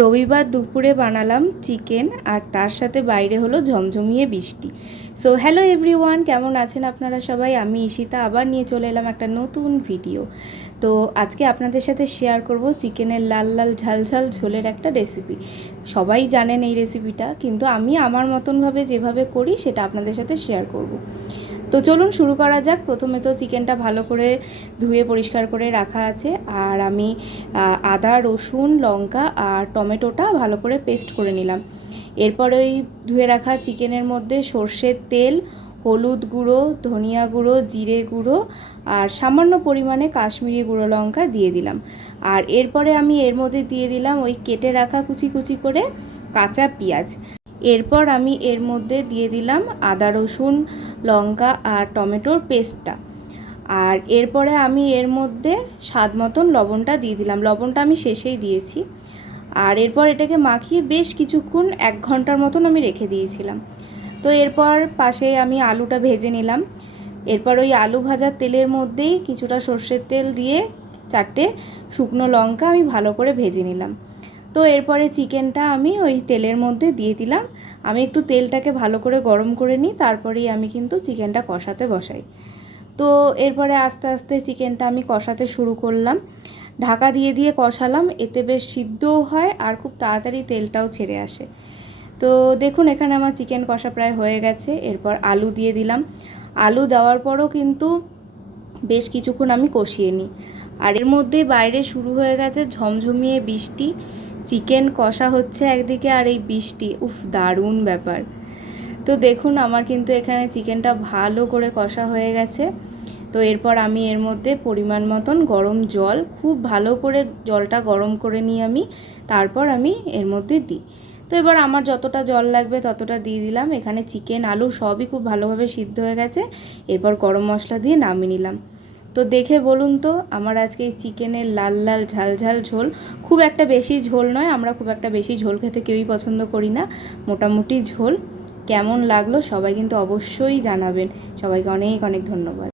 রবিবার দুপুরে বানালাম চিকেন আর তার সাথে বাইরে হলো ঝমঝমিয়ে বৃষ্টি। সো হ্যালো এভরিওয়ান, কেমন আছেন আপনারা সবাই? আমি ঈশিতা আবার নিয়ে চলে এলাম একটা নতুন ভিডিও। তো আজকে আপনাদের সাথে শেয়ার করব চিকেনের লাল লাল ঝাল ঝাল ঝোলের একটা রেসিপি। সবাই জানেন এই রেসিপিটা, কিন্তু আমি আমার মতনভাবে যেভাবে করি সেটা আপনাদের সাথে শেয়ার করব। তো চলুন শুরু করা যাক। প্রথমে তো চিকেনটা ভালো করে ধুয়ে পরিষ্কার করে রাখা আছে, আর আমি আদা রসুন লঙ্কা আর টমেটোটা ভালো করে পেস্ট করে নিলাম। এরপর ওই ধুয়ে রাখা চিকেনের মধ্যে সর্ষের তেল, হলুদ গুঁড়ো, ধনিয়া গুঁড়ো, জিরে গুঁড়ো আর সামান্য পরিমাণে কাশ্মীরি গুঁড়ো লঙ্কা দিয়ে দিলাম। আর এরপরে আমি এর মধ্যে দিয়ে দিলাম ওই কেটে রাখা কুচি কুচি করে কাঁচা পেঁয়াজ। এরপর আমি এর মধ্যে দিয়ে দিলাম আদা রসুন লঙ্কা আর টমেটোর পেস্টটা। আর এরপরে আমি এর মধ্যে স্বাদ মতন লবণটা দিয়ে দিলাম। লবণটা আমি শেষেই দিয়েছি। আর এরপর এটাকে মাখিয়ে বেশ কিছুক্ষণ 1 ঘন্টার মতন আমি রেখে দিয়েছিলাম। তো এরপর পাশে আমি আলুটা ভেজে নিলাম। এরপর ওই আলু ভাজার তেলের মধ্যেই কিছুটা সর্ষের তেল দিয়ে 4টে শুকনো লঙ্কা আমি ভালো করে ভেজে নিলাম। তো এরপরে চিকেনটা আমি ওই তেলের মধ্যে দিয়ে দিলাম। আমি একটু তেলটাকে ভালো করে গরম করে নিই, তারপরেই আমি কিন্তু চিকেনটা কষাতে বসাই। তো এরপরে আস্তে আস্তে চিকেনটা আমি কষাতে শুরু করলাম। ঢাকা দিয়ে দিয়ে কষালাম, এতে বেশ সিদ্ধও হয় আর খুব তাড়াতাড়ি তেলটাও ছেড়ে আসে। তো দেখুন এখানে আমার চিকেন কষা প্রায় হয়ে গেছে। এরপর আলু দিয়ে দিলাম। আলু দেওয়ার পরও কিন্তু বেশ কিছুক্ষণ আমি কষিয়ে নিই। আর এর মধ্যে বাইরে শুরু হয়ে গেছে ঝমঝমিয়ে বৃষ্টি। চিকেন কষা হচ্ছে একদিকে, আর এই বৃষ্টি, উফ দারুণ ব্যাপার। তো দেখুন আমার কিন্তু এখানে চিকেনটা ভালো করে কষা হয়ে গেছে। তো এরপর আমি এর মধ্যে পরিমাণ মতন গরম জল, খুব ভালো করে জলটা গরম করে নিয়ে তারপর আমি এর মধ্যে দিই। তো এবার আমার যতটা জল লাগবে ততটা দিয়ে দিলাম। এখানে চিকেন আলু সবই খুব ভালোভাবে সিদ্ধ হয়ে গেছে। এরপর গরম মশলা দিয়ে নামিয়ে নিলাম। তো দেখে বলুন তো, আমার আজকে এই চিকেনের লাল লাল ঝাল ঝাল ঝোল, খুব একটা বেশি ঝোল নয়, আমরা খুব একটা বেশি ঝোল খেতে কেউই পছন্দ করি না, মোটামুটি ঝোল, কেমন লাগলো সবাই কিন্তু অবশ্যই জানাবেন। সবাইকে অনেক অনেক ধন্যবাদ।